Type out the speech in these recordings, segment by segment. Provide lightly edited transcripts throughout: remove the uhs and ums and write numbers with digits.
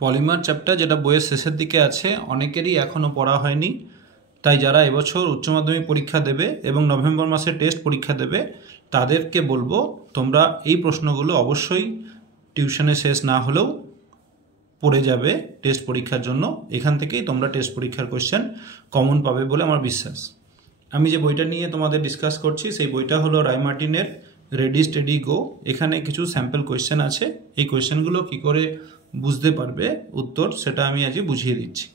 Polymer chapter যেটা বইয়ের শেষের দিকে আছে অনেকেরই এখনও পড়া হয়নি, তাই যারা এবছর উচ্চ মাধ্যমিক পরীক্ষা দেবে এবং নভেম্বর মাসে টেস্ট পরীক্ষা দেবে তাদেরকে বলবো তোমরা এই প্রশ্নগুলো অবশ্যই টিউশনে শেষ না হলেও পড়ে যাবে টেস্ট পরীক্ষার জন্য। এখান থেকেই তোমরা টেস্ট পরীক্ষার কোয়েশ্চেন কমন পাবে বলে আমার বিশ্বাস। আমি যে বইটা নিয়ে তোমাদের ডিসকাস করছি সেই বইটা হলো রায় মার্টিনের রেডি স্টেডি গো। এখানে কিছু স্যাম্পল কোয়েশ্চেন আছে, এই কোয়েশ্চেনগুলো কী করে বুঝতে পারবে উত্তর সেটা আমি আজকে বুঝিয়ে দিচ্ছি।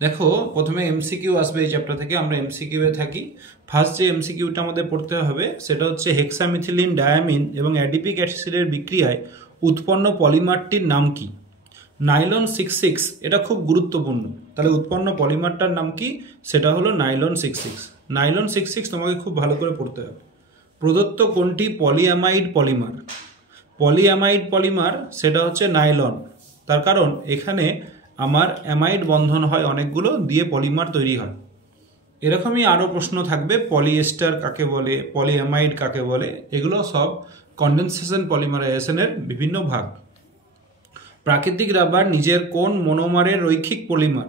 দেখো, প্রথমে এমসিকিউ আসবে এই চ্যাপ্টার থেকে, আমরা এমসিকিউ এ থাকি। ফার্স্ট যে এমসিকিউটা আমাদের পড়তে হবে সেটা হচ্ছে হেক্সামিথিলিন ডায়ামিন এবং অ্যাডিপিক অ্যাসিডের বিক্রিয়ায় উৎপন্ন পলিমারটির নাম কি? নাইলন 66, এটা খুব গুরুত্বপূর্ণ। তাহলে উৎপন্ন পলিমারটার নাম কি? সেটা হলো নাইলন 66। নাইলন 66 তোমাকে খুব ভালো করে পড়তে হবে। প্রদত্ত কোনটি পলিঅ্যামাইড পলিমার? পলিঅ্যামাইড পলিমার সেটা হচ্ছে নাইলন, তার কারণ এখানে আমার অ্যামাইড বন্ধন হয় অনেকগুলো, দিয়ে পলিমার তৈরি হয়। এরকমই আরও প্রশ্ন থাকবে, পলিএস্টার কাকে বলে, পলিঅ্যামাইড কাকে বলে, এগুলো সব কন্ডেনসেশন পলিমারাইজেশনের বিভিন্ন ভাগ। প্রাকৃতিক রাবার নিজের কোন মনোমারের রৈখিক পলিমার?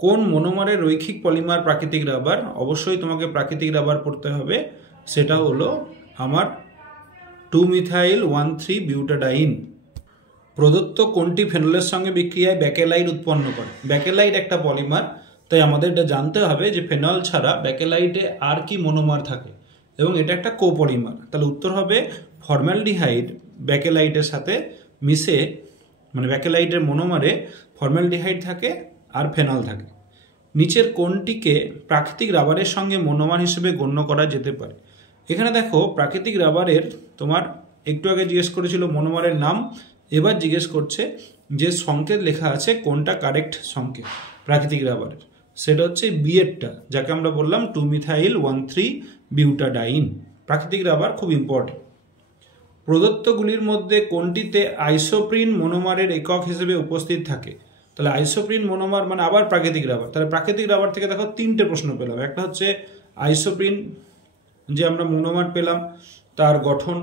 কোন মনোমারের রৈখিক পলিমার প্রাকৃতিক রাবার? অবশ্যই তোমাকে প্রাকৃতিক রাবার পড়তে হবে, সেটা হলো আমার 2-মিথাইল-1,3-বিউটাডাইন। প্রদত্ত কোনটি ফেনলের সঙ্গে বিক্রিয়ায় ব্যাকেলাইট উৎপন্ন করে? ব্যাকেলাইট একটা পলিমার, তাই আমাদের এটা জানতে হবে যে ফেনল ছাড়া ব্যাকেলাইটে আর কি মনোমার থাকে, এবং এটা একটা কোপলিমার। তাহলে উত্তর হবে ফর্মালডিহাইড ব্যাকেলাইটের সাথে মিশে, মানে ব্যাকেলাইটের মনোমারে ফর্মালডিহাইড থাকে আর ফেনল থাকে। নিচের কোনটিকে প্রাকৃতিক রাবারের সঙ্গে মনোমার হিসেবে গণ্য করা যেতে পারে? এখানে দেখো, প্রাকৃতিক রাবারের তোমার একটু আগে জিজ্ঞেস করেছিল মনোমারের নাম, এবার জিজ্ঞেস করছে যে সংকেত লেখা আছে কোনটা কারেক্ট সংকেত প্রাকৃতিক রাবারের, সেটা হচ্ছে বিয়েরটা, যাকে আমরা বললাম 2-মিথাইল-1,3-বিউটাডাইন। প্রাকৃতিক রাবার খুব ইম্পর্টেন্ট। প্রদত্তগুলির মধ্যে কোনটিতে আইসোপ্রিন মনোমারের একক হিসেবে উপস্থিত থাকে? তাহলে আইসোপ্রিন মনোমার মানে আবার প্রাকৃতিক রাবার। তাহলে প্রাকৃতিক রাবার থেকে দেখো তিনটে প্রশ্ন পেলাম। একটা হচ্ছে আইসোপ্রিন যে আমরা মনোমার পেলাম তার গঠন,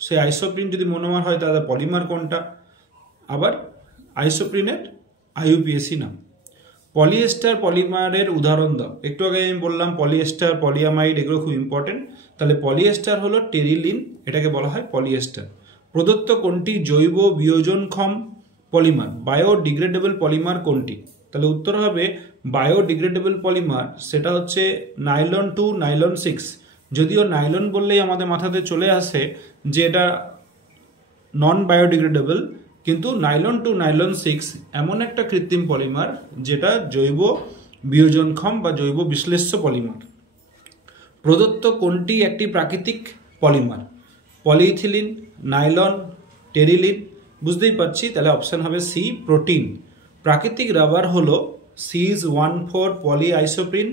সে আইসোপ্রিন যদি মনোমার হয় তাহলে পলিমার কোনটা, আবার আইসোপ্রিনের আইইউপিএসি নাম। পলিএস্টার পলিমারের উদাহরণ দাও। একটু আগে আমি বললাম পলিএস্টার, পলিঅ্যামাইড এগুলো খুব ইম্পর্টেন্ট। তাহলে পলিএস্টার হলো টেরিলিন, এটাকে বলা হয় পলিএস্টার। প্রদত্ত কোনটি জৈব বিয়োজনক্ষম পলিমার? বায়োডিগ্রেডেবল পলিমার কোনটি? তাহলে উত্তর হবে বায়োডিগ্রেডেবল পলিমার, সেটা হচ্ছে নাইলন 2, নাইলন 6। যদিও নাইলন বললেই আমাদের মাথাতে চলে আসে যে এটা নন বায়োডিগ্রেডেবল, কিন্তু নাইলন 2, নাইলন 6 এমন একটা কৃত্রিম পলিমার যেটা জৈব বিয়োজনক্ষম বা জৈব বিশ্লেষ্য পলিমার। প্রদত্ত কোনটি একটি প্রাকৃতিক পলিমার? Polyethylene, nylon, Terylene? বুঝতেই পারছি, তাহলে অপশন হবে সি, প্রোটিন। প্রাকৃতিক রাবার হলো Cis-1,4 polyisoprene,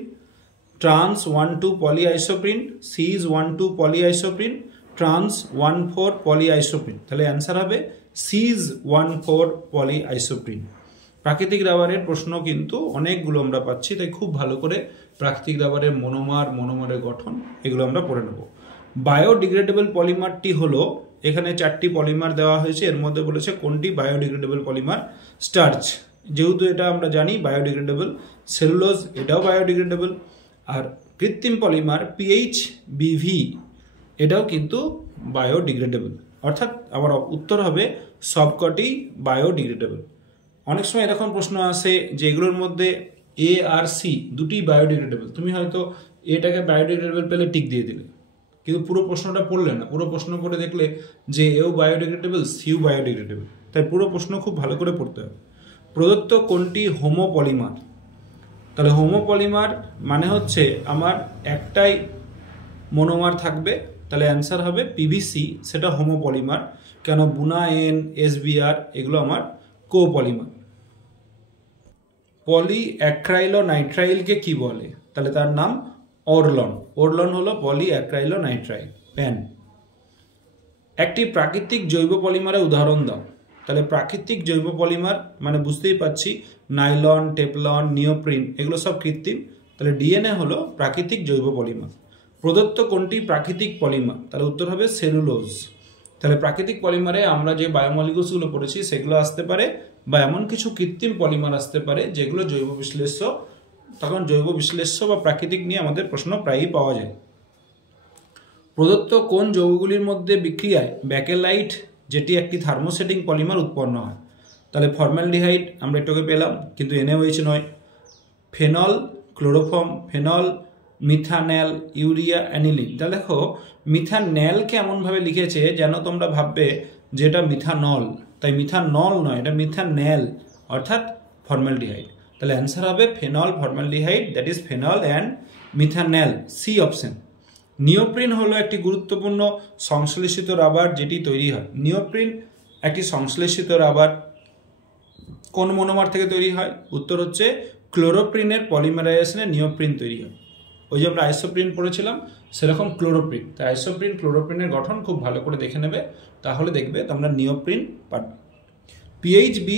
trans one two polyisoprene, Cis-1,2 polyisoprene, trans one four polyisoprene. তাহলে অ্যান্সার হবে Cis-1,4 পলিআইসোপ্রিন। প্রাকৃতিক রাবারের প্রশ্ন কিন্তু অনেকগুলো আমরা পাচ্ছি, তাই খুব ভালো করে প্রাকৃতিক রাবারের মনোমার, মনোমারের গঠন এগুলো আমরা পড়ে নেব। বায়োডিগ্রেডেবল পলিমারটি হলো, এখানে 4টি পলিমার দেওয়া হয়েছে, এর মধ্যে বলেছে কোনটি বায়োডিগ্রেডেবল পলিমার? স্টার্চ, যেহেতু এটা আমরা জানি বায়োডিগ্রেডেবল। সেলুলোজ, এটাও বায়োডিগ্রেডেবল। আর কৃত্রিম পলিমার PHBV, এটাও কিন্তু বায়োডিগ্রেডেবল। অর্থাৎ আমার উত্তর হবে সবকটি বায়োডিগ্রেডেবল। অনেক সময় এরকম প্রশ্ন আসে যে এগুলোর মধ্যে A আর C দুটি বায়োডিগ্রেডেবল, তুমি হয়তো এটাকে বায়োডিগ্রেডেবল পেলে টিক দিয়ে দিলে, কিন্তু পুরো প্রশ্নটা পড়লে না। পুরো প্রশ্ন পড়ে দেখলে যে এও বায়োডিগ্রেডেবল, সিও বায়োডিগ্রেডেবল, তাই পুরো প্রশ্ন খুব ভালো করে পড়তে হবে। প্রদত্ত কোনটি হোমোপলিমার? তাহলে হোমোপলিমার মানে হচ্ছে আমার একটাই মনোমার থাকবে, তাহলে অ্যান্সার হবে PVC, সেটা হোমোপলিমার। কেন? বুনা N, SBr এগুলো আমার কোপলিমার। পলিঅ্যাক্রাইলোনাইট্রাইলকে কি বলে? তাহলে তার নাম অরলন। অরলন হলো পলিঅ্যাক্রাইলোনাইট্রাইল, প্যান। একটি প্রাকৃতিক জৈব পলিমারের উদাহরণ দাও। তাহলে প্রাকৃতিক জৈব পলিমার মানে বুঝতেই পারছি নাইলন, টেপলন, নিওপ্রিন এগুলো সব কৃত্রিম, তাহলে DNA হলো প্রাকৃতিক জৈব পলিমার। প্রদত্ত কোনটি প্রাকৃতিক পলিমার? তাহলে উত্তর হবে সেলুলোজ। তাহলে প্রাকৃতিক পলিমারে আমরা যে বায়োমলিকুলসগুলো পড়েছি সেগুলো আসতে পারে, বা এমন কিছু কৃত্রিম পলিমার আসতে পারে যেগুলো জৈব বিশ্লেষ্য। তখন জৈব বিশ্লেষ্য বা প্রাকৃতিক নিয়ে আমাদের প্রশ্ন প্রায়ই পাওয়া যায়। প্রদত্ত কোন যৌগগুলির মধ্যে বিক্রিয়ায় ব্যাকেলাইট যেটি একটি থার্মোসেটিং পলিমার উৎপন্ন হয়? তাহলে ফর্মালডিহাইড আমরা একটু পেলাম, কিন্তু NaOH নয়। Phenol, chloroform, phenol, methanal, urea, aniline. তাহলে দেখো মিথানেলকে এমনভাবে লিখেছে যেন তোমরা ভাববে যে এটা মিথানল, তাই মিথানল নয়, এটা মিথানেল, অর্থাৎ ফর্মালডিহাইড। তাহলে অ্যান্সার হবে phenol formaldehyde, that is phenol and methanal, C option. Neoprene হলো একটি গুরুত্বপূর্ণ সংশ্লেষিত রাবার যেটি তৈরি হয়। নিওপ্রিন একটি সংশ্লেষিত রাবার কোন মনোমার থেকে তৈরি হয়? উত্তর হচ্ছে ক্লোরোপ্রিনের পলিমারাইজেশনে নিওপ্রিন তৈরি হয়। ওই যে আমরা আইসোপ্রিন পড়েছিলাম সেরকম ক্লোরোপ্রিন। তাই আইসোপ্রিন ক্লোরোপ্রিনের গঠন খুব ভালো করে দেখে নেবে, তাহলে দেখবে তোমরা নিওপ্রিন পাবে। PHV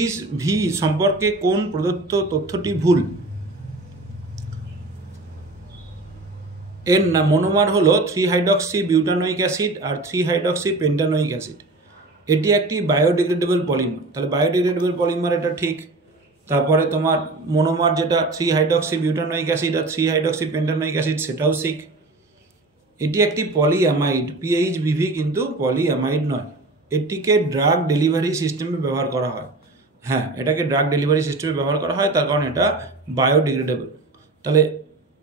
সম্পর্কে কোন প্রদত্ত তথ্যটি ভুল? এর মনোমার হলো 3-হাইড্রক্সি বিউটানোইক অ্যাসিড আর 3-হাইড্রক্সি পেন্টানোইক অ্যাসিড। এটি একটি বায়োডিগ্রেডেবল পলিমার। তাহলে বায়োডিগ্রেডেবল পলিমার এটা ঠিক। তারপরে তোমার মনোমার যেটা 3-হাইড্রক্সি বিউটানোইক অ্যাসিড আর 3-হাইড্রক্সি পেন্টানোইক অ্যাসিড, সেটাও ঠিক। এটি একটি পলিঅ্যামাইড। PHBV কিন্তু পলিঅ্যামাইড নয়। এটিকে ড্রাগ ডেলিভারি সিস্টেমে ব্যবহার করা হয়। হ্যাঁ, এটাকে ড্রাগ ডেলিভারি সিস্টেমে ব্যবহার করা হয়, তার কারণ এটা বায়োডিগ্রেডেবল। তাহলে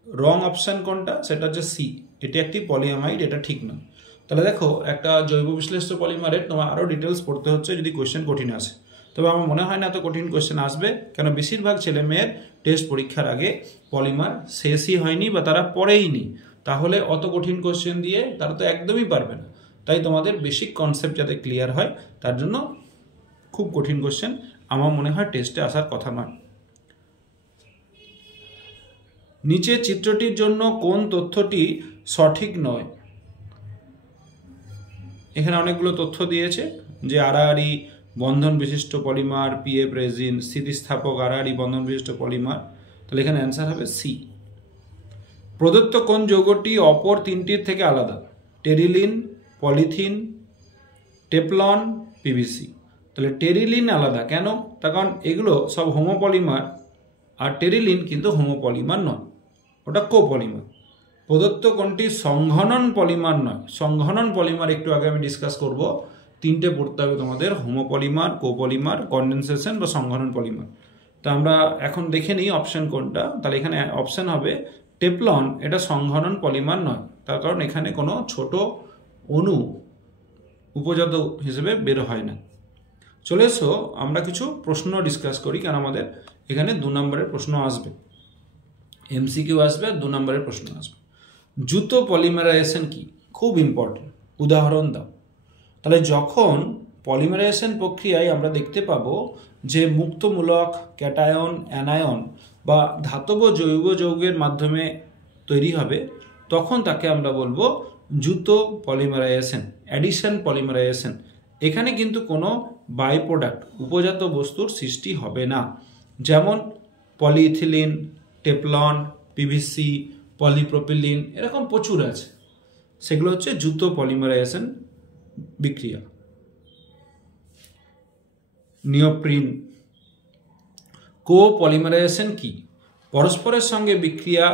রং অপশন কোনটা? সেটা হচ্ছে সি, এটি একটি পলিঅ্যামাইড, এটা ঠিক নয়। তাহলে দেখো একটা জৈব বিশ্লেষ্য পলিমারের তোমার আরও ডিটেলস পড়তে হচ্ছে যদি কোয়েশ্চেন কঠিন আসে। তবে আমার মনে হয় না এত কঠিন কোয়েশ্চেন আসবে, কেন বেশিরভাগ ছেলে মেয়ের টেস্ট পরীক্ষার আগে পলিমার শেষই হয়নি বা তারা পড়েইনি। তাহলে অত কঠিন কোয়েশ্চেন দিয়ে তারা তো একদমই পারবে না। তাই তোমাদের বেসিক কনসেপ্ট যাতে ক্লিয়ার হয় তার জন্য খুব কঠিন কোয়েশ্চেন আমার মনে হয় টেস্টে আসার কথা নয়। নিচে চিত্রটির জন্য কোন তথ্যটি সঠিক নয়? এখানে অনেকগুলো তথ্য দিয়েছে যে আড়াআড়ি বন্ধন বিশিষ্ট পলিমার, PF রেজিন, স্থিতিস্থাপক আড়াআড়ি বন্ধন বিশিষ্ট পলিমার। তাহলে এখানে অ্যান্সার হবে সি। প্রদত্ত কোন যৌগটি অপর তিনটির থেকে আলাদা? Terylene, polythene, teflon, PVC। তাহলে টেরিলিন আলাদা কেন? তার কারণ এগুলো সব হোমোপলিমার, আর টেরিলিন কিন্তু হোমোপলিমার নয়, ওটা কোপলিমার। প্রদত্ত কোনটি সংঘনন পলিমার নয়? সংঘনন পলিমার একটু আগে আমি ডিসকাস করব। তিনটে পড়তে হবে তোমাদের, হোমোপলিমার, কোপলিমার, কনডেনসেশন বা সংঘনন পলিমার। তো আমরা এখন দেখে নিই অপশন কোনটা। তাহলে এখানে অপশন হবে টেপলন, এটা সংঘনন পলিমার নয়, তার কারণ এখানে কোনো ছোট অণু উপজাত হিসেবে বের হয় না। চলে এসো আমরা কিছু প্রশ্ন ডিসকাস করি, কারণ আমাদের এখানে 2 নম্বরের প্রশ্ন আসবে, MCQ আসবে আর 2 নম্বরের প্রশ্ন আসবে। জুতো পলিমারাইজেশন কি? খুব ইম্পর্টেন্ট, উদাহরণ দাও। তাহলে যখন পলিমারাইজেশন প্রক্রিয়ায় আমরা দেখতে পাবো যে মুক্তমূলক, ক্যাটায়ন, অ্যানায়ন বা ধাতব জৈব যৌগের মাধ্যমে তৈরি হবে, তখন তাকে আমরা বলবো জুতো পলিমারাইজেশন, অ্যাডিশন পলিমারাইজেশন। এখানে কিন্তু কোনো বাই প্রোডাক্ট, উপজাত বস্তুর সৃষ্টি হবে না। যেমন পলিইথিলিন, টেপলন, PVC, পলিপ্রোপিলিন, এরকম প্রচুর আছে। সেগুলো হচ্ছে জুতো পলিমারাইজেশন বিক্রিয়া। নিওপ্রিন। কোপলিমারাইজেশন কি? পরস্পরের সঙ্গে বিক্রিয়া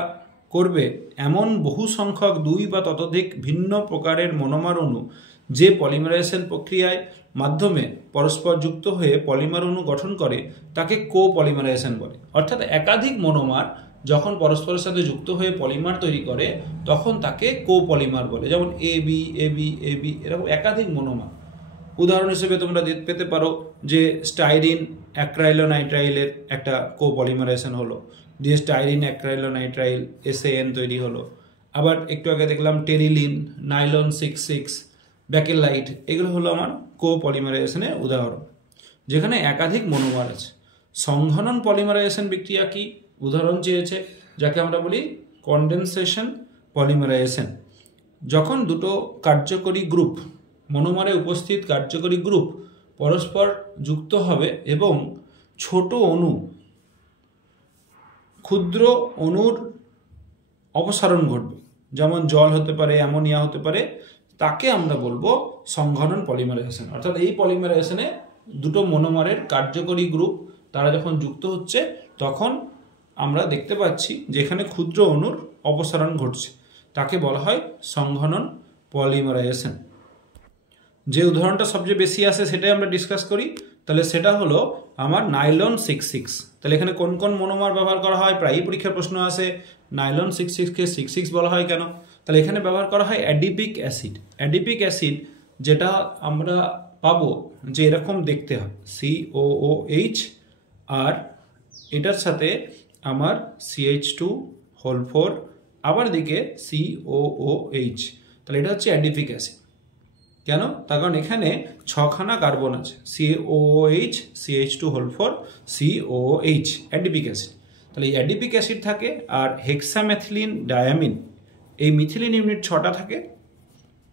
করবে এমন বহু সংখ্যক 2 বা ততোধিক ভিন্ন প্রকারের মনোমার অণু যে পলিমারাইজেশন প্রক্রিয়ায় মাধ্যমে পরস্পর যুক্ত হয়ে পলিমার অণু গঠন করে তাকে কোপলিমারাইজেশন বলে। অর্থাৎ একাধিক মনোমার যখন পরস্পরের সাথে যুক্ত হয়ে পলিমার তৈরি করে তখন তাকে কোপলিমার বলে। যেমন AB, AB, AB, এরকম একাধিক মনোমার। উদাহরণ হিসেবে তোমরা পেতে পারো যে স্টাইরিন অ্যাক্রাইলোনাইট্রাইলের একটা কোপলিমারাইজেশন হলো, দিয়ে স্টাইরিন অ্যাক্রাইলোনাইট্রাইল SAN তৈরি হলো। আবার একটু আগে দেখলাম টেরিলিন, নাইলন 66, ব্যাকেলাইট, এগুলো হলো আমার কোপলিমারাইজেশনের উদাহরণ, যেখানে একাধিক মনোমার আছে। সংঘনন পলিমারাইজেশন বিক্রিয়া কি? উদাহরণ চেয়েছে, যাকে আমরা বলি কনডেনসেশন পলিমারাইজেশন। যখন দুটো কার্যকরী গ্রুপ, মনোমারে উপস্থিত কার্যকরী গ্রুপ পরস্পর যুক্ত হবে এবং ছোট অণু, ক্ষুদ্র অণুর অপসারণ ঘটবে, যেমন জল হতে পারে, অ্যামোনিয়া হতে পারে, তাকে আমরা বলবো সংঘনন পলিমারাইজেশন। অর্থাৎ এই পলিমারাইজেশনে দুটো মনোমারের কার্যকরী গ্রুপ তারা যখন যুক্ত হচ্ছে তখন আমরা দেখতে পাচ্ছি যে এখানে ক্ষুদ্র অণুর অপসারণ ঘটছে, তাকে বলা হয় সংঘনন পলিমারাইজেশন। যে উদাহরণটা সবচেয়ে বেশি আসে সেটাই আমরা ডিসকাস করি। তাহলে সেটা হলো আমার নাইলন 66। তাহলে এখানে কোন কোন মনোমার ব্যবহার করা হয়, প্রায়ই পরীক্ষার প্রশ্ন আসে নাইলন 66কে 66 বলা হয় কেন। তাহলে এখানে ব্যবহার করা হয় অ্যাডিপিক অ্যাসিড। অ্যাডিপিক অ্যাসিড যেটা আমরা পাবো যে এরকম দেখতে হয় COOH, আর এটার সাথে আমার CH2 আবার দিকে COOH। তাহলে এটা হচ্ছে অ্যাডিপিক অ্যাসিড। কেন? তার কারণ এখানে 6খানা কার্বন আছে, COOH, CH2 COOH, adipic acid. তাহলে এই অ্যাডিপিক অ্যাসিড থাকে, আর হেক্সামেথিলিন ডায়ামিন, এই মিথিলিন ইউনিট 6টা থাকে,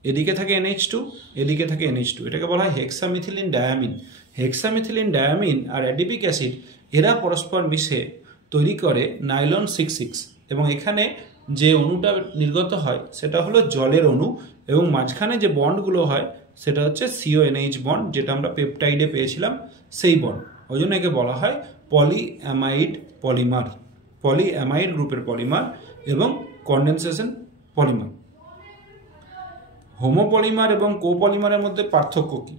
এদিকে থাকে NH2, এদিকে থাকে NH2, এটাকে বলা হয় হেক্সামিথিলিন ডায়ামিন। হেক্সামিথিলিন ডায়ামিন আর অ্যাডিপিক অ্যাসিড এরা পরস্পর মিশে তৈরি করে নাইলন 66, এবং এখানে যে অণুটা নির্গত হয় সেটা হলো জলের অণু, এবং মাঝখানে যে বন্ডগুলো হয় সেটা হচ্ছে CONH বন্ড, যেটা আমরা পেপটাইডে পেয়েছিলাম সেই বন্ড। ওই জন্য একে বলা হয় পলিঅ্যামাইড পলিমার, পলিঅ্যামাইড গ্রুপের পলিমার এবং কন্ডেনসেশন পলিমার। হোমোপলিমার এবং কোপলিমারের মধ্যে পার্থক্য কি?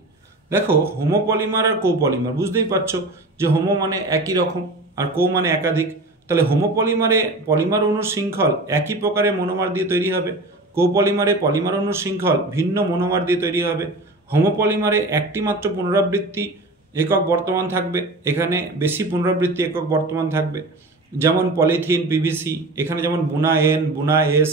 দেখো, হোমোপলিমার আর কোপলিমার বুঝতেই পারছো যে হোমো মানে একই রকম আর কো মানে একাধিক। তাহলে হোমোপলিমারে পলিমার অণুর শৃঙ্খল একই প্রকারের মনোমার দিয়ে তৈরি হবে, কোপলিমারে পলিমার অণুর শৃঙ্খল ভিন্ন মনোমার দিয়ে তৈরি হবে। হোমোপলিমারে একটি মাত্র পুনরাবৃত্তি একক বর্তমান থাকবে, এখানে বেশি পুনরাবৃত্তি একক বর্তমান থাকবে, যেমন পলিথিন, PVC, এখানে যেমন বুনা N, বুনা S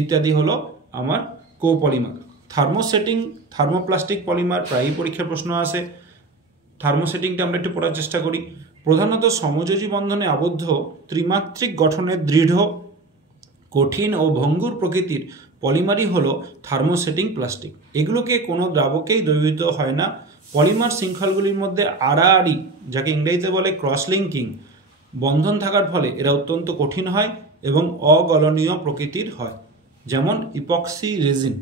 ইত্যাদি হলো আমার কোপলিমার। থার্মোসেটিং, থার্মোপ্লাস্টিক পলিমার প্রায়ই পরীক্ষার প্রশ্ন আসে। থার্মোসেটিংটা আমরা একটু পড়ার চেষ্টা করি। প্রধানত সমযোজী বন্ধনে আবদ্ধ ত্রিমাত্রিক গঠনের দৃঢ়, কঠিন ও ভঙ্গুর প্রকৃতির পলিমারই হলো থার্মোসেটিং প্লাস্টিক। এগুলোকে কোনো দ্রাবকেই দ্রবীভূত হয় না। পলিমার শৃঙ্খলগুলির মধ্যে আড়াআড়ি, যাকে ইংরেজিতে বলে ক্রস লিঙ্কিং, বন্ধন থাকার ফলে এরা অত্যন্ত কঠিন হয় এবং অগলনীয় প্রকৃতির হয়, যেমন ইপক্সি রেজিন।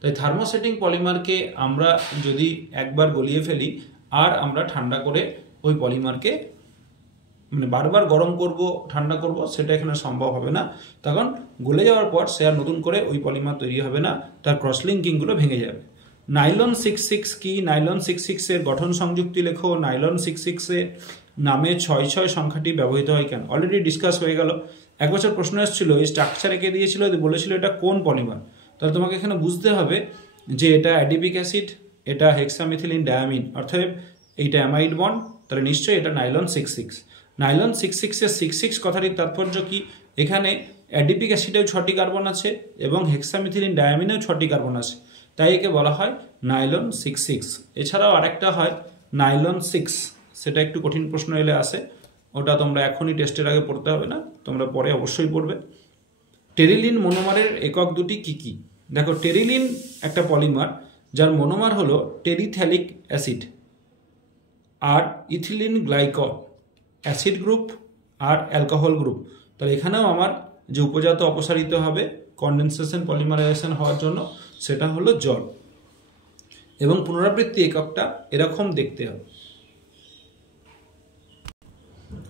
তাই থার্মোসেটিং পলিমারকে আমরা যদি একবার গলিয়ে ফেলি আর আমরা ঠান্ডা করে ওই পলিমারকে মানে বারবার গরম করব, ঠান্ডা করব, সেটা এখানে সম্ভব হবে না। তখন গলে যাওয়ার পর সে আর নতুন করে ওই পলিমার তৈরি হবে না, তার ক্রস লিঙ্কিংগুলো ভেঙে যাবে। নাইলন 66 কি? নাইলন 66 এর গঠন সংযুক্তি লেখো। নাইলন 66 এ নামে 66 সংখ্যাটি ব্যবহৃত হয় কেন? অলরেডি ডিসকাস হয়ে গেল। এক বছর প্রশ্ন এসেছিল, এই স্ট্রাকচার এঁকে দিয়েছিল, বলেছিল এটা কোন পলিমার। তাহলে তোমাকে এখানে বুঝতে হবে যে এটা অ্যাডিপিক অ্যাসিড, এটা হেক্সামিথিলিন ডায়ামিন, অর্থাৎ এইটা অ্যামাইড বন্ড, তাহলে নিশ্চয়ই এটা নাইলন 66। নাইলন 66 এর 66 কথাটির তাৎপর্য কি? এখানে অ্যাডিপিক অ্যাসিডেও 6টি কার্বন আছে এবং হেক্সামিথিলিন ডায়ামিনেও 6টি কার্বন আছে, তাই একে বলা হয় নাইলন 66। এছাড়াও আরেকটা হয় নাইলন 6, সেটা একটু কঠিন প্রশ্ন এলে আসে, ওটা তোমরা এখনই টেস্টের আগে পড়তে হবে না, তোমরা পরে অবশ্যই পড়বে। টেরিলিন মনোমারের একক দুটি কি কি? দেখো, টেরিলিন একটা পলিমার যার মনোমার হলো টেরিথ্যালিক অ্যাসিড আর ইথিলিন গ্লাইকল, অ্যাসিড গ্রুপ আর অ্যালকোহল গ্রুপ। তাহলে এখানেও আমার যে উপজাত অপসারিত হবে কন্ডেনসেশন পলিমারাইজেশন হওয়ার জন্য সেটা হলো জল, এবং পুনরাবৃত্তি এককটা এরকম দেখতে হবে।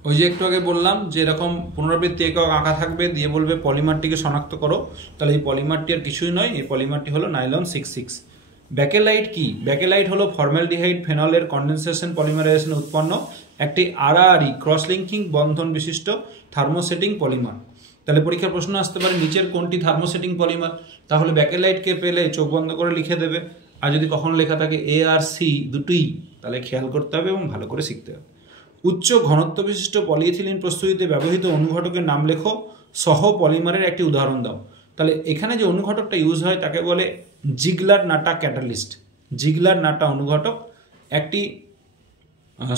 ওই যে একটু আগে বললাম যে এরকম পুনরাবৃত্তি একক আঁকা থাকবে, দিয়ে বলবে পলিমারটিকে শনাক্ত করো। তাহলে এই পলিমারটি আর কিছুই নয়, এই পলিমারটি হলো নাইলন 66। ব্যাকেলাইট কি? ব্যাকেলাইট হলো ফর্মালডিহাইড ফেনলের কন্ডেনসেশন পলিমারাইজেশনে উৎপন্ন একটি আড়াআড়ি ক্রস লিঙ্কিং বন্ধন বিশিষ্ট থার্মোসেটিং পলিমার। তাহলে পরীক্ষার প্রশ্ন আসতে পারে নিচের কোনটি থার্মোসেটিং পলিমার? তাহলে ব্যাকেলাইটকে পেলে চোখ বন্ধ করে লিখে দেবে, আর যদি কখনো লেখা থাকে A আর C দুটোই, তাহলে খেয়াল করতে হবে এবং ভালো করে শিখতে হবে। উচ্চ ঘনত্ব বিশিষ্ট পলিইথিলিন প্রস্তুতিতে ব্যবহৃত অনুঘটকের নাম লেখো, সহ পলিমারের একটি উদাহরণ দাও। তাহলে এখানে যে অনুঘটকটা ইউজ হয় তাকে বলে জিগলার নাটা ক্যাটালিস্ট। জিগলার নাটা অনুঘটক একটি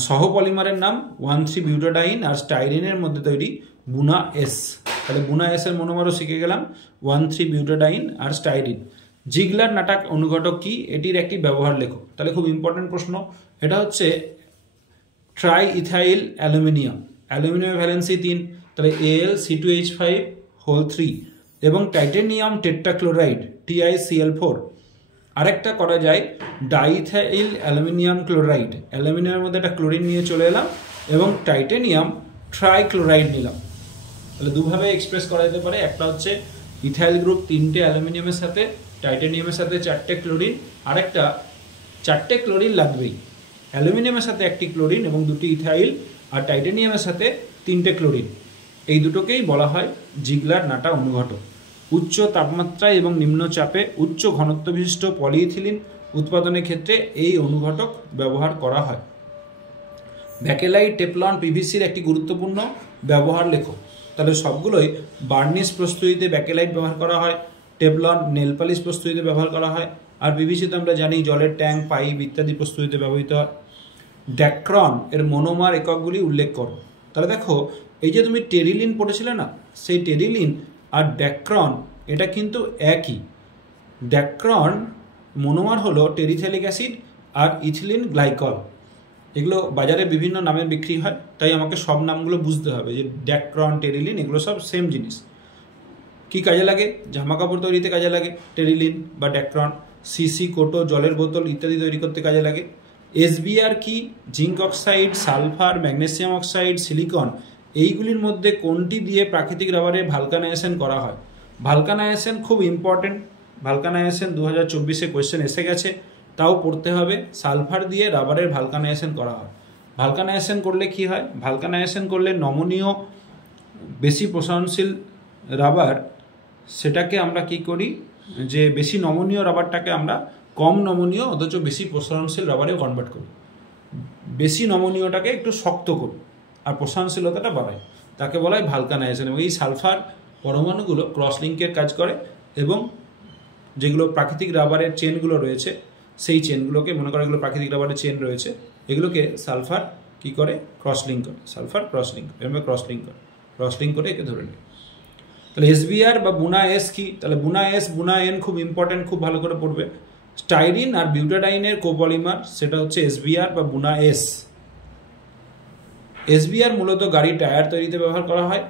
সহ পলিমারের নাম 1,3-বিউটাডাইন আর স্টাইরিনের মধ্যে তৈরি বুনা S। তাহলে বুনা S এর মনোমারও শিখে গেলাম, 1,3-বিউটাডাইন আর স্টাইরিন। জিগলার নাটা অনুঘটক কি? এটির একটি ব্যবহার লেখো। তাহলে খুব ইম্পর্টেন্ট প্রশ্ন, এটা হচ্ছে ট্রাই ইথাইল অ্যালুমিনিয়াম, অ্যালুমিনিয়ামের ভ্যালেন্সি 3, তাহলে Al(C2H5)3, এবং টাইটেনিয়াম টেট্রাক্লোরাইড TiCl4 আরেকটা করা যায় ডাইথাইল অ্যালুমিনিয়াম ক্লোরাইড, অ্যালুমিনিয়ামের মধ্যে একটা ক্লোরিন নিয়ে চলে এলাম এবং টাইটেনিয়াম ট্রাইক্লোরাইড নিলাম। তাহলে দুভাবে এক্সপ্রেস করা যেতে পারে, একটা হচ্ছে ইথাইল গ্রুপ 3টে অ্যালুমিনিয়ামের সাথে, টাইটেনিয়ামের সাথে 4টে ক্লোরিন, আরেকটা 4টে ক্লোরিন লাগবেই, অ্যালুমিনিয়ামের সাথে 1টি ক্লোরিন এবং 2টি ইথাইল, আর টাইটেনিয়ামের সাথে 3টে ক্লোরিন। এই দুটোকেই বলা হয় জিগলার নাটা অনুঘটক। উচ্চ তাপমাত্রায় এবং নিম্ন চাপে উচ্চ ঘনত্ব বিশিষ্ট পলিইথিলিন উৎপাদনের ক্ষেত্রে এই অনুঘটক ব্যবহার করা হয়। ব্যাকেলাইট, টেফলন, পিভিসির একটি গুরুত্বপূর্ণ ব্যবহার লেখো। তাহলে সবগুলোই বার্নিশ প্রস্তুতিতে ব্যাকেলাইট ব্যবহার করা হয়, টেফলন নেল পালিশ প্রস্তুতিতে ব্যবহার করা হয়, আর পিভিসি তো আমরা জানি জলের ট্যাঙ্ক, পাইপ ইত্যাদি প্রস্তুতিতে ব্যবহৃত হয়। ড্যাক্রন এর মনোমার এককগুলি উল্লেখ করো। তাহলে দেখো, এই যে তুমি টেরিলিন পড়েছিলে না, সেই টেরিলিন আর ড্যাক্রন এটা কিন্তু একই। ড্যাক্রন মনোমার হলো টেরিথ্যালিক অ্যাসিড আর ইথিলিন গ্লাইকল। এগুলো বাজারে বিভিন্ন নামে বিক্রি হয়, তাই আমাকে সব নামগুলো বুঝতে হবে যে ড্যাক্রন, টেরিলিন এগুলো সব সেম জিনিস। কি কাজে লাগে? জামা কাপড় তৈরিতে কাজে লাগে টেরিলিন বা ড্যাক্রন, সিসি, কোটো, জলের বোতল ইত্যাদি তৈরি করতে কাজে লাগে। এসবিআর কি? Zinc oxide, sulphur, magnesium oxide, silicon, এইগুলির মধ্যে কোনটি দিয়ে প্রাকৃতিক রাবারের ভালকানাইজেশন করা হয়? ভালকানাইজেশন খুব ইম্পর্টেন্ট, ভালকানাইজেশন 2024-এ কোয়েশ্চেন এসে গেছে, তাও পড়তে হবে। সালফার দিয়ে রাবারের ভালকানাইজেশন করা হয়। ভালকানাইজেশন করলে কি হয়? ভালকানাইজেশন করলে নমনীয় বেশি প্রসারণশীল রাবার, সেটাকে আমরা কি করি যে বেশি নমনীয় রাবারটাকে আমরা কম নমনীয় অথচ বেশি প্রসারণশীল রাবারে কনভার্ট করি। বেশি নমনীয়টাকে একটু শক্ত করি আর প্রসারণশীলতাটা বাড়াই, তাকে বলা হয় ভালকানাইজেশন। এবং এই সালফার পরমাণুগুলো ক্রস লিঙ্কের কাজ করে এবং যেগুলো প্রাকৃতিক রাবারের চেনগুলো রয়েছে সেই চেনগুলোকে, মনে করো এগুলো প্রাকৃতিক রাবারের চেন রয়েছে, এগুলোকে সালফার কি করে? ক্রস লিঙ্ক করে। সালফার ক্রস লিঙ্ক, এভাবে ক্রস লিঙ্ক করে, ক্রস লিঙ্ক করে একে ধরে নেয়। তাহলে এসবিআর বা বুনা এস কি? তাহলে বুনা এস, বুনা এন খুব ইম্পর্টেন্ট, খুব ভালো করে পড়বে। স্টাইরিন আর বিউটাডাইনের কোপলিমার, সেটা হচ্ছে এসবিআর বা বুনা এস। এসবিআর মূলত গাড়ির টায়ার তৈরিতে ব্যবহার করা হয়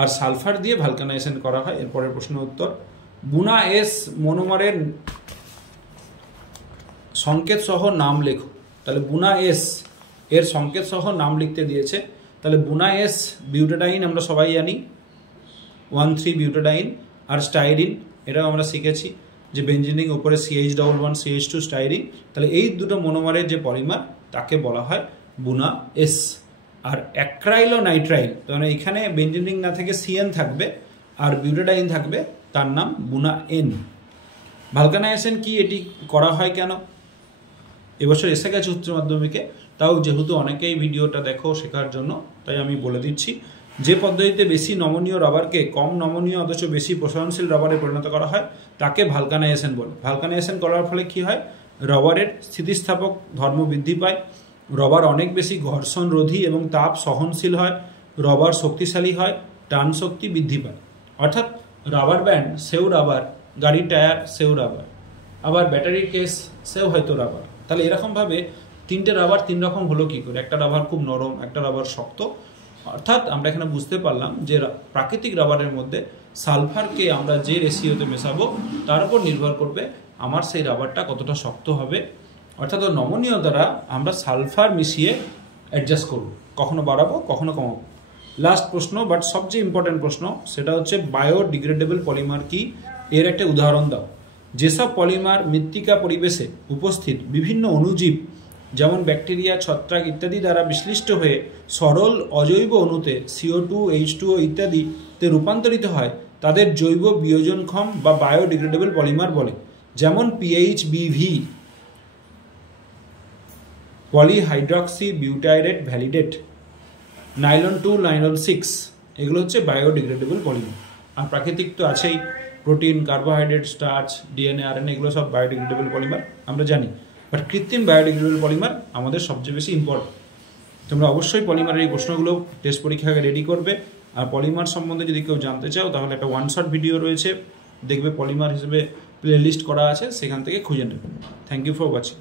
আর সালফার দিয়ে ভালকানাইজেশন করা হয়। এরপরের প্রশ্ন উত্তর। বুনা এস মনোমারের সংকেত সহ নাম লেখো। তাহলে বুনা এস এর সংকেত সহ নাম লিখতে দিয়েছে। তাহলে বুনা এস বিউটাডাইন আমরা সবাই জানি, 1,3 বিউটাডাইন। আর স্টাইরিন এটাও আমরা শিখেছি যে বেঞ্জিনিং ওপরে CH11 CH2 স্টাইরিন। তাহলে এই দুটো মনোমারের যে পলিমার তাকে বলা হয় বুনা এস। আর অ্যাক্রাইলোনাইট্রাইল, মানে এখানে বেঞ্জিনিং না থেকে CN থাকবে আর বিউটাডাইন থাকবে, তার নাম বুনা এন। ভালকানাইজেশন কি, এটি করা হয় কেন? এবছর এসে গেছে উচ্চ মাধ্যমিকে, তাও যেহেতু অনেকেই ভিডিওটা দেখো শেখার জন্য, তাই আমি বলে দিচ্ছি। যে পদ্ধতিতে বেশি নমনীয় রাবারকে কম নমনীয় অথচ বেশি প্রসারণশীল রাবারে পরিণত করা হয় তাকে ভালকানাইজেশন বলে। ভালকানাইজেশন করার ফলে কি হয়? রাবারের স্থিতিস্থাপক ধর্ম বৃদ্ধি পায়, রবার অনেক বেশি ঘর্ষণ রোধী এবং তাপ সহনশীল হয়, রবার শক্তিশালী হয়, টান শক্তি বৃদ্ধি পায়। অর্থাৎ রাবার ব্যান্ড সেও রাবার, গাড়ির টায়ার সেও রাবার, আবার ব্যাটারির কেস সেও হয়তো রাবার। তাহলে এরকমভাবে 3টে রাবার 3 রকম হলো কি করে? একটা রাবার খুব নরম, একটা রাবার শক্ত। অর্থাৎ আমরা এখানে বুঝতে পারলাম যে প্রাকৃতিক রাবারের মধ্যে সালফারকে আমরা যে রেশিওতে মেশাবো তার উপর নির্ভর করবে আমার সেই রাবারটা কতটা শক্ত হবে। অর্থাৎ নমনীয় দ্বারা আমরা সালফার মিশিয়ে অ্যাডজাস্ট করব, কখনো বাড়াবো কখনো কমাবো। লাস্ট প্রশ্ন, বাট সবচেয়ে ইম্পর্টেন্ট প্রশ্ন, সেটা হচ্ছে বায়োডিগ্রেডেবল পলিমার কি? এর একটা উদাহরণ দাও। যেসব পলিমার মৃত্তিকা পরিবেশে উপস্থিত বিভিন্ন অণুজীব যেমন ব্যাকটেরিয়া, ছত্রাক ইত্যাদি দ্বারা বিশ্লিষ্ট হয়ে সরল অজৈব অণুতে CO2, H2O ইত্যাদিতে রূপান্তরিত হয় তাদের জৈব বিয়োজনক্ষম বা বায়োডিগ্রেডেবল পলিমার বলে। যেমন PHBV, polyhydroxy butyrate validate, nylon 2, nylon 6, এগুলো হচ্ছে বায়োডিগ্রেডেবল পলিমার। আর প্রাকৃতিক তো আছেই, protein, carbohydrate, starch, DNA, RNA এগুলো সব বায়োডিগ্রেডেবল পলিমার আমরা জানি। বাট কৃত্রিম বায়োডিগ্রেডেবল পলিমার আমাদের সবচেয়ে বেশি ইম্পর্টেন্ট। তোমরা অবশ্যই পলিমারের এই প্রশ্নগুলো টেস্ট পরীক্ষাকে রেডি করবে। আর পলিমার সম্বন্ধে যদি কেউ জানতে চাও তাহলে একটা 1 শট ভিডিও রয়েছে, দেখবে পলিমার হিসেবে প্লে লিস্ট করা আছে, সেখান থেকে খুঁজে নেবে। Thank you for watching.